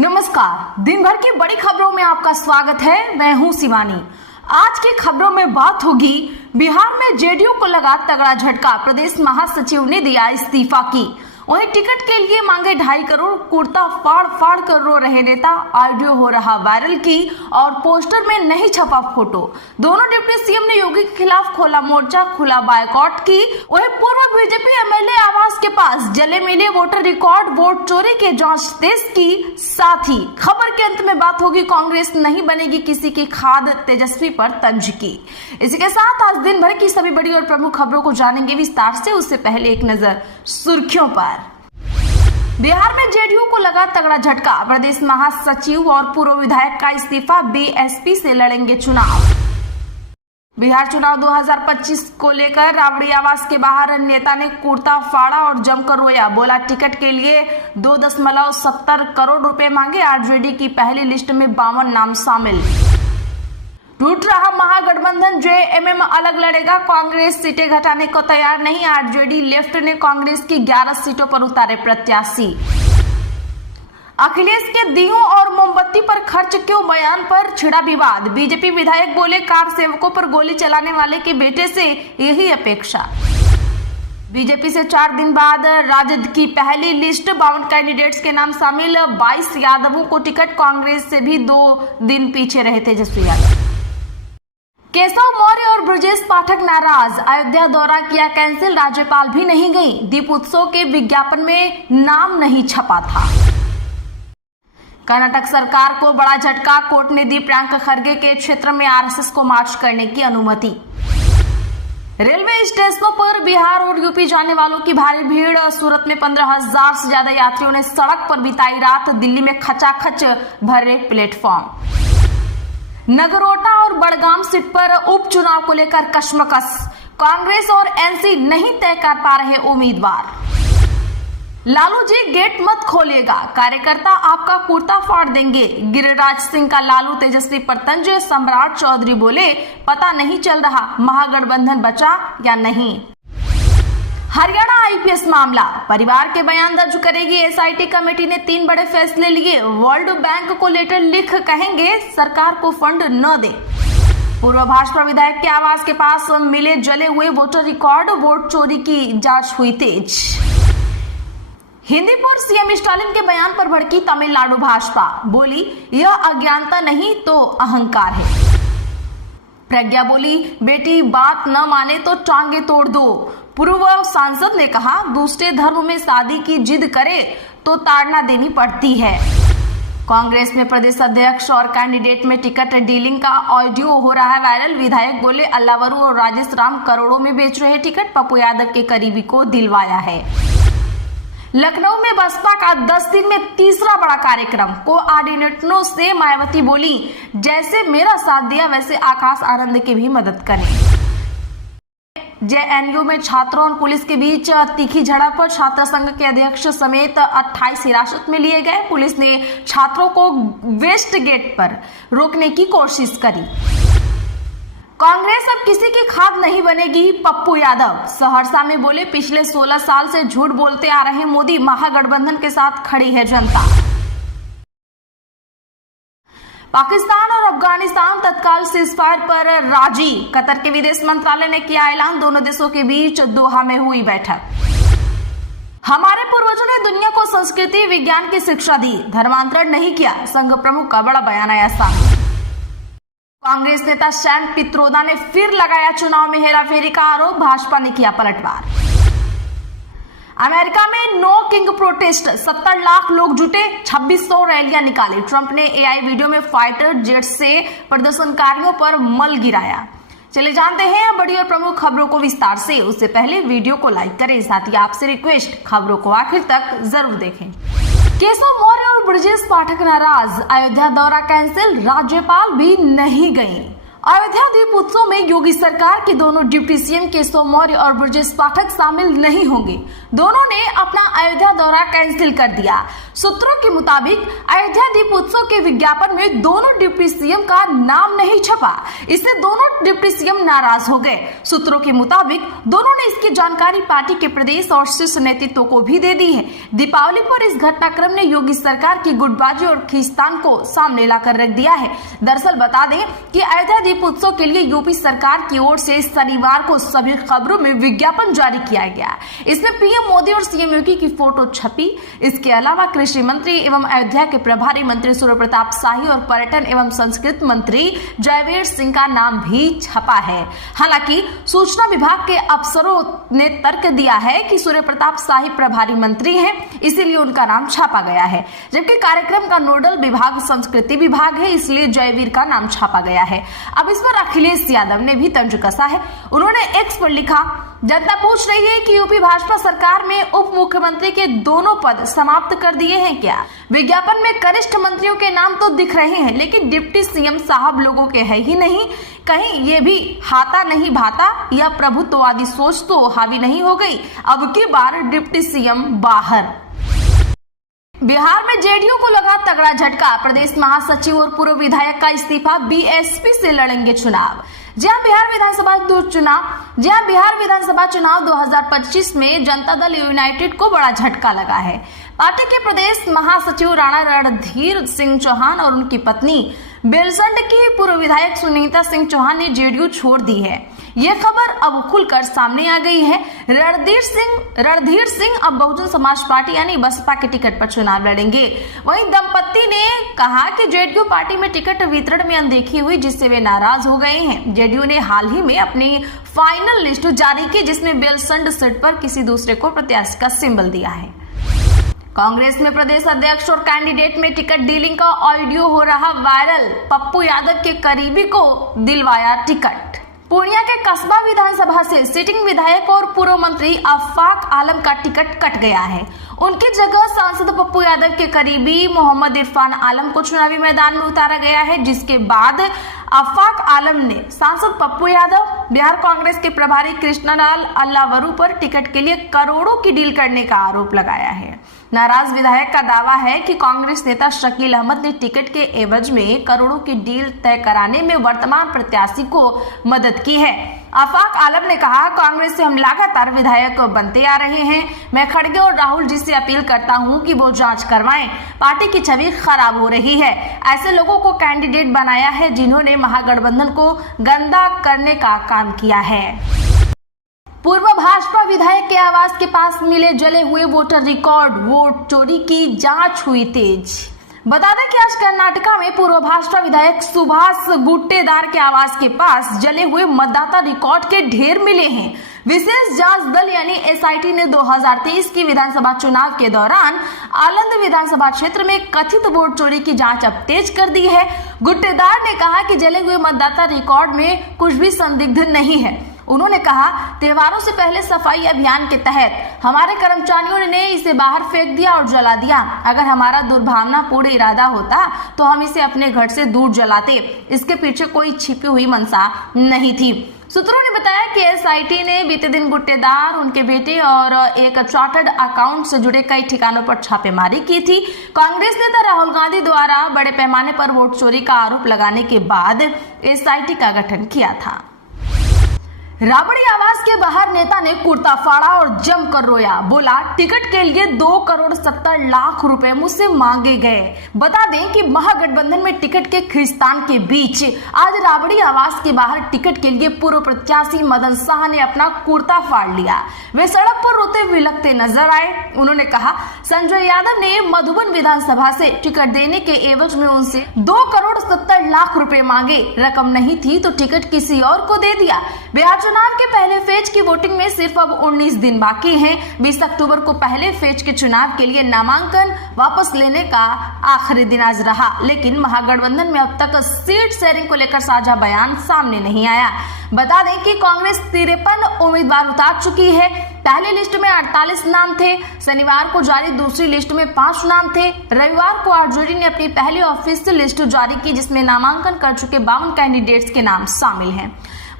नमस्कार, दिन भर की बड़ी खबरों में आपका स्वागत है। मैं हूं शिवानी। आज की खबरों में बात होगी बिहार में जेडीयू को लगा तगड़ा झटका। प्रदेश महासचिव ने दिया इस्तीफा की। उन्हें टिकट के लिए मांगे 2.5 करोड़, कुर्ता फाड़ फाड़ कर रो रहे नेता। ऑडियो हो रहा वायरल की और पोस्टर में नहीं छपा फोटो। दोनों डिप्टी सीएम ने योगी के खिलाफ खोला मोर्चा, खुला बायकॉट की। वही पूर्व बीजेपी एमएलए आवास के पास जले मिले वोटर रिकॉर्ड, वोट चोरी के जांच तेज की। साथ ही खबर के अंत में बात होगी कांग्रेस नहीं बनेगी किसी की खाद, तेजस्वी पर तंज की। इसी के साथ आज दिन भर की सभी बड़ी और प्रमुख खबरों को जानेंगे विस्तार से। उससे पहले एक नजर सुर्खियों पर। बिहार में जेडीयू को लगा तगड़ा झटका। प्रदेश महासचिव और पूर्व विधायक का इस्तीफा। बीएसपी से लड़ेंगे चुनाव। बिहार चुनाव 2025 को लेकर राबड़ी आवास के बाहर नेता ने कुर्ता फाड़ा और जमकर रोया। बोला टिकट के लिए 2.70 करोड़ रुपए मांगे। आरजेडी की पहली लिस्ट में 52 नाम शामिल। टूट रहा महागठबंधन, जेएमएम अलग लड़ेगा। कांग्रेस सीटें घटाने को तैयार नहीं। आरजेडी लेफ्ट ने कांग्रेस की 11 सीटों पर उतारे प्रत्याशी। अखिलेश के दीयों और मोमबत्ती पर खर्च क्यों बयान पर छिड़ा विवाद। बीजेपी विधायक बोले कार सेवकों पर गोली चलाने वाले के बेटे से यही अपेक्षा। बीजेपी से 4 दिन बाद राजद की पहली लिस्ट, 52 कैंडिडेट्स के नाम शामिल। 22 यादवों को टिकट। कांग्रेस से भी 2 दिन पीछे रहे तेजस्वी यादव। केशव मौर्य और ब्रजेश पाठक नाराज। अयोध्या दौरा किया कैंसिल। राज्यपाल भी नहीं गई। दीप उत्सव के विज्ञापन में नाम नहीं छपा था। कर्नाटक सरकार को बड़ा झटका। कोर्ट ने दी प्रियंका खरगे के क्षेत्र में आरएसएस को मार्च करने की अनुमति। रेलवे स्टेशनों पर बिहार और यूपी जाने वालों की भारी भीड़। सूरत में 15,000 से ज्यादा यात्रियों ने सड़क पर बिताई रात। दिल्ली में खचाखच भरे प्लेटफॉर्म। नगरोटा और बड़गाम सीट पर उपचुनाव को लेकर कशमकश। कांग्रेस और एनसी नहीं तय कर पा रहे उम्मीदवार। लालू जी गेट मत खोलिएगा, कार्यकर्ता आपका कुर्ता फाड़ देंगे। गिरिराज सिंह का लालू तेजस्वी पर तंज। सम्राट चौधरी बोले पता नहीं चल रहा महागठबंधन बचा या नहीं। हरियाणा आईपीएस मामला, परिवार के बयान दर्ज करेगी एसआईटी कमेटी ने 3 बड़े फैसले लिए। वर्ल्ड बैंक को लेटर लिख कहेंगे सरकार को फंड न दे। पूर्व भाजपा विधायक के आवास के पास मिले जले हुए वोटर रिकॉर्ड, वोट चोरी की जांच हुई तेज। हिंदीपुर सीएम स्टालिन के बयान पर भड़की तमिलनाडु भाजपा। बोली यह अज्ञानता नहीं तो अहंकार है। प्रज्ञा बोली बेटी बात न माने तो टांगे तोड़ दो। पूर्व सांसद ने कहा दूसरे धर्म में शादी की जिद करे तो ताड़ना देनी पड़ती है। कांग्रेस में प्रदेश अध्यक्ष और कैंडिडेट में टिकट डीलिंग का ऑडियो हो रहा है वायरल। विधायक बोले अल्लावरू और राजेश राम करोड़ों में बेच रहे टिकट। पप्पू यादव के करीबी को दिलवाया है। लखनऊ में बसपा का 10 दिन में तीसरा बड़ा कार्यक्रम। कोऑर्डिनेटरों से मायावती बोली जैसे मेरा साथ दिया वैसे आकाश आनंद की भी मदद करें। जेएनयू में छात्रों और पुलिस के बीच तीखी झड़प। छात्र संघ के अध्यक्ष समेत 28 हिरासत में लिए गए। पुलिस ने छात्रों को वेस्ट गेट पर रोकने की कोशिश करी। कांग्रेस अब किसी की खाद नहीं बनेगी। पप्पू यादव सहरसा में बोले पिछले 16 साल से झूठ बोलते आ रहे मोदी, महागठबंधन के साथ खड़ी है जनता। पाकिस्तान और अफगानिस्तान तत्काल सीजफायर पर राजी। कतर के विदेश मंत्रालय ने किया ऐलान। दोनों देशों के बीच दोहा में हुई बैठक। हमारे पूर्वजों ने दुनिया को संस्कृति विज्ञान की शिक्षा दी, धर्मांतरण नहीं किया। संघ प्रमुख का बड़ा बयान आया सामने। कांग्रेस नेता सैम पित्रोदा ने फिर लगाया चुनाव में हेराफेरी का आरोप। भाजपा ने किया पलटवार। अमेरिका में नो किंग प्रोटेस्ट, 70 लाख लोग जुटे, 2600 रैलियां निकाली। ट्रंप ने एआई वीडियो में फाइटर जेट से प्रदर्शनकारियों पर मल गिराया। चले जानते हैं बड़ी और प्रमुख खबरों को विस्तार से। उससे पहले वीडियो को लाइक करें। साथ ही आपसे रिक्वेस्ट खबरों को आखिर तक जरूर देखें। केशव मौर्य और ब्रजेश पाठक नाराज। अयोध्या दौरा कैंसिल। राज्यपाल भी नहीं गए। अयोध्या दीप उत्सव में योगी सरकार के दोनों डिप्टी सीएम केशव मौर्य और ब्रजेश पाठक शामिल नहीं होंगे। दोनों ने अपना अयोध्या दौरा कैंसिल कर दिया। सूत्रों के मुताबिक अयोध्या दीप उत्सव के विज्ञापन में दोनों डिप्टी सीएम का नाम नहीं छपा, इससे दोनों डिप्टी सीएम नाराज हो गए। सूत्रों के मुताबिक दोनों ने इसकी जानकारी पार्टी के प्रदेश और शीर्ष नेतृत्व को भी दे दी है। दीपावली पर इस घटनाक्रम ने योगी सरकार की गुटबाजी और खींचतान को सामने लाकर रख दिया है। दरअसल बता दें कि अयोध्या दीप उत्सव के लिए यूपी सरकार की ओर से शनिवार को सभी खबरों में विज्ञापन जारी किया गया। इसमें पीएम मोदी और सीएम योगी की फोटो छपी। इसके अलावा कृषि मंत्री एवं अयोध्या के प्रभारी मंत्री सूर्य प्रताप शाही और पर्यटन एवं संस्कृति मंत्री जयवीर सिंह का नाम भी छपा है। हालांकि सूचना विभाग के अफसरों ने तर्क दिया है कि सूर्य प्रताप शाही प्रभारी मंत्री हैं, इसीलिए उनका नाम छापा गया है, जबकि कार्यक्रम का नोडल विभाग संस्कृति विभाग है, इसलिए जयवीर का नाम छापा गया है। अब इस पर अखिलेश यादव ने भी तंज कसा है। उन्होंने एक्स पर लिखा, जनता पूछ रही है कि यूपी भाजपा सरकार में उप मुख्यमंत्री के दोनों पद समाप्त कर दिए हैं क्या? विज्ञापन में कनिष्ठ मंत्रियों के नाम तो दिख रहे हैं, लेकिन डिप्टी सीएम साहब लोगों के है ही नहीं। कहीं ये भी हाथा नहीं भाता या प्रभुत्ववादी सोच तो हावी नहीं हो गई? अब की बार डिप्टी सीएम बाहर। बिहार में जेडीयू को लगा तगड़ा झटका। प्रदेश महासचिव और पूर्व विधायक का इस्तीफा, बीएसपी से लड़ेंगे चुनाव। बिहार विधानसभा चुनाव 2025 में जनता दल यूनाइटेड को बड़ा झटका लगा है। पार्टी के प्रदेश महासचिव राणा रणधीर सिंह चौहान और उनकी पत्नी बेलसंड की पूर्व विधायक सुनीता सिंह चौहान ने जेडीयू छोड़ दी है। यह खबर अब खुलकर सामने आ गई है। रणधीर सिंह अब बहुजन समाज पार्टी यानी बसपा के टिकट पर चुनाव लड़ेंगे। वहीं दंपत्ति ने कहा कि जेडीयू पार्टी में टिकट वितरण में अनदेखी हुई, जिससे वे नाराज हो गए हैं। जेडीयू ने हाल ही में अपनी फाइनल लिस्ट जारी की, जिसमें बेलसंड सीट पर किसी दूसरे को प्रत्याशी का सिंबल दिया है। कांग्रेस में प्रदेश अध्यक्ष और कैंडिडेट में टिकट डीलिंग का ऑडियो हो रहा वायरल। पप्पू यादव के करीबी को दिलवाया टिकट। पूर्णिया के कस्बा विधानसभा से सिटिंग विधायक और पूर्व मंत्री आफाक आलम का टिकट कट गया है। उनकी जगह सांसद पप्पू यादव के करीबी मोहम्मद इरफान आलम को चुनावी मैदान में उतारा गया है, जिसके बाद आफाक आलम ने सांसद पप्पू यादव, बिहार कांग्रेस के प्रभारी कृष्णलाल अल्लावरू पर टिकट के लिए करोड़ों की डील करने का आरोप लगाया है। नाराज विधायक का दावा है कि कांग्रेस नेता शकील अहमद ने टिकट के एवज में करोड़ों की डील तय कराने में वर्तमान प्रत्याशी को मदद की है। आफाक आलम ने कहा, कांग्रेस से हम लगातार विधायक बनते आ रहे हैं। मैं खड़गे और राहुल जी से अपील करता हूं कि वो जांच करवाएं। पार्टी की छवि खराब हो रही है। ऐसे लोगों को कैंडिडेट बनाया है जिन्होंने महागठबंधन को गंदा करने का काम किया है। पूर्व भाजपा विधायक के आवास के पास मिले जले हुए वोटर रिकॉर्ड, वोट चोरी की जांच हुई तेज। बता दें कि आज कर्नाटका में पूर्व भाजपा विधायक सुभाष गुट्टेदार के आवास के पास जले हुए मतदाता रिकॉर्ड के ढेर मिले हैं। विशेष जांच दल यानी एसआईटी ने 2023 की विधानसभा चुनाव के दौरान आलंद विधानसभा क्षेत्र में कथित वोट चोरी की जांच अब तेज कर दी है। गुट्टेदार ने कहा कि जले हुए मतदाता रिकॉर्ड में कुछ भी संदिग्ध नहीं है। उन्होंने कहा, त्योहारों से पहले सफाई अभियान के तहत हमारे कर्मचारियों ने इसे बाहर फेंक दिया और जला दिया। अगर हमारा दुर्भावनापूर्ण इरादा होता तो हम इसे अपने घर से दूर जलाते। इसके पीछे कोई छिपी हुई मंशा नहीं थी। सूत्रों ने बताया कि एसआईटी ने बीते दिन गुट्टेदार, उनके बेटे और एक चार्टर्ड अकाउंट से जुड़े कई ठिकानों पर छापेमारी की थी। कांग्रेस नेता राहुल गांधी द्वारा बड़े पैमाने पर वोट चोरी का आरोप लगाने के बाद एसआईटी का गठन किया था। राबड़ी आवास के बाहर नेता ने कुर्ता फाड़ा और जमकर रोया। बोला, टिकट के लिए 2,70,00,000 रुपए मुझसे मांगे गए। बता दें कि महागठबंधन में टिकट के खींचतान के बीच आज राबड़ी आवास के बाहर टिकट के लिए पूर्व प्रत्याशी मदन शाह ने अपना कुर्ता फाड़ लिया। वे सड़क पर रोते विलखते नजर आए। उन्होंने कहा, संजय यादव ने मधुबन विधानसभा से टिकट देने के एवज में उनसे 2,70,00,000 रुपए मांगे। रकम नहीं थी तो टिकट किसी और को दे दिया। बिहार चुनाव के पहले फेज की वोटिंग में सिर्फ अब 19 दिन बाकी हैं। 20 अक्टूबर को पहले फेज के चुनाव के लिए नामांकन वापस लेने का आखिरी दिन आज रहा, लेकिन महागठबंधन में अब तक सीट शेयरिंग को लेकर साझा बयान सामने नहीं आया। बता दें कि कांग्रेस 53 उम्मीदवार उतार चुकी है। पहली लिस्ट में 48 नाम थे। शनिवार को जारी दूसरी लिस्ट में 5 नाम थे। रविवार को आरजेडी ने अपनी पहली ऑफिशियल लिस्ट जारी की, जिसमें नामांकन कर चुके 52 कैंडिडेट्स के नाम शामिल हैं।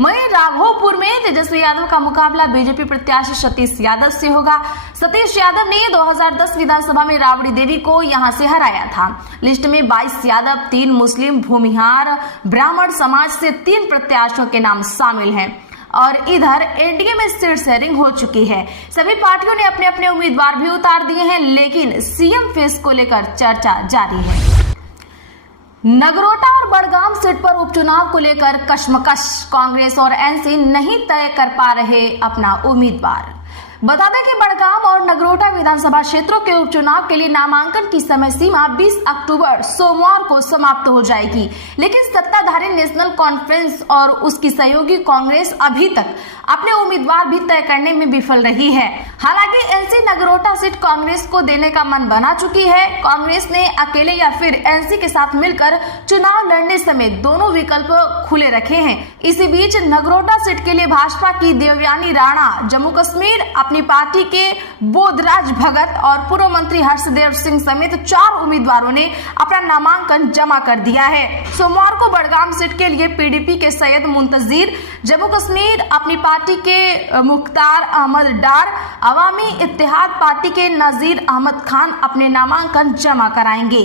वहीं राघोपुर में तेजस्वी यादव का मुकाबला बीजेपी प्रत्याशी सतीश यादव से होगा। सतीश यादव ने 2010 विधानसभा में राबड़ी देवी को यहां से हराया था। लिस्ट में 22 यादव, 3 मुस्लिम, भूमिहार, ब्राह्मण समाज से 3 प्रत्याशियों के नाम शामिल हैं। और इधर एनडीए में सीट शेयरिंग हो चुकी है। सभी पार्टियों ने अपने अपने उम्मीदवार भी उतार दिए हैं, लेकिन सीएम फेस को लेकर चर्चा जारी है। नगरोटा और बड़गाम सीट पर उपचुनाव को लेकर कशमकश। कांग्रेस और एनसी नहीं तय कर पा रहे अपना उम्मीदवार। बता दें कि बड़गाम और नगरोटा विधानसभा क्षेत्रों के उपचुनाव के लिए नामांकन की समय सीमा 20 अक्टूबर सोमवार को समाप्त हो जाएगी, लेकिन सत्ताधारी नेशनल कॉन्फ्रेंस और उसकी सहयोगी कांग्रेस अभी तक अपने उम्मीदवार भी तय करने में विफल रही है। हालांकि एनसी नगरोटा सीट कांग्रेस को देने का मन बना चुकी है। कांग्रेस ने अकेले या फिर एनसी के साथ मिलकर चुनाव लड़ने समेत दोनों विकल्प खुले रखे हैं। इसी बीच नगरोटा सीट के लिए भाजपा की देवयानी राणा, जम्मू कश्मीर अपनी पार्टी के बोधराज भगत और पूर्व मंत्री हर्षदेव सिंह समेत 4 उम्मीदवारों ने अपना नामांकन जमा कर दिया है। सोमवार को बड़गाम सीट के लिए पीडीपी के सैयद मुंतजिर, जम्मू कश्मीर अपनी पार्टी के मुख्तार अहमद डार, अवामी इत्तेहाद पार्टी के नजीर अहमद खान अपने नामांकन जमा कराएंगे।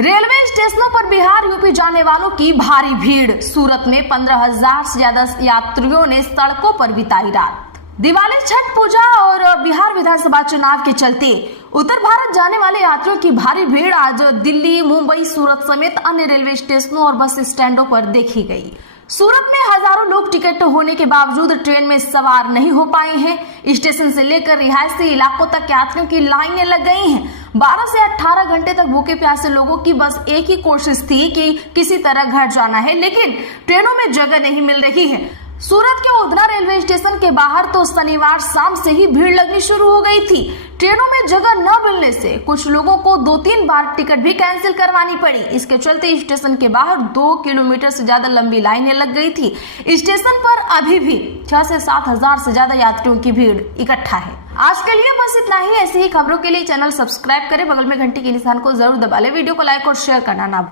रेलवे स्टेशनों पर बिहार यूपी जाने वालों की भारी भीड़। सूरत में 15,000 से ज्यादा यात्रियों ने सड़कों पर बिताई रात। दिवाली, छठ पूजा और बिहार विधानसभा चुनाव के चलते उत्तर भारत जाने वाले यात्रियों की भारी भीड़ आज दिल्ली, मुंबई, सूरत समेत अन्य रेलवे स्टेशनों और बस स्टैंडों पर देखी गई। सूरत में हजारों लोग टिकट होने के बावजूद ट्रेन में सवार नहीं हो पाए हैं। स्टेशन से लेकर रिहायशी इलाकों तक यात्रियों की लाइनें लग गई हैं। 12 से 18 घंटे तक भूखे प्यासे लोगों की बस एक ही कोशिश थी कि किसी तरह घर जाना है, लेकिन ट्रेनों में जगह नहीं मिल रही है। सूरत के उधना रेलवे स्टेशन के बाहर तो शनिवार शाम से ही भीड़ लगनी शुरू हो गई थी। ट्रेनों में जगह न मिलने से कुछ लोगों को 2-3 बार टिकट भी कैंसिल करवानी पड़ी। इसके चलते स्टेशन के बाहर 2 किलोमीटर से ज्यादा लंबी लाइनें लग गई थी। स्टेशन पर अभी भी 6 से 7 हजार से ज्यादा यात्रियों की भीड़ इकट्ठा है। आज के लिए बस इतना ही। ऐसी ही खबरों के लिए चैनल सब्सक्राइब करें, बगल में घंटी के निशान को जरूर दबा लें, वीडियो को लाइक और शेयर करना ना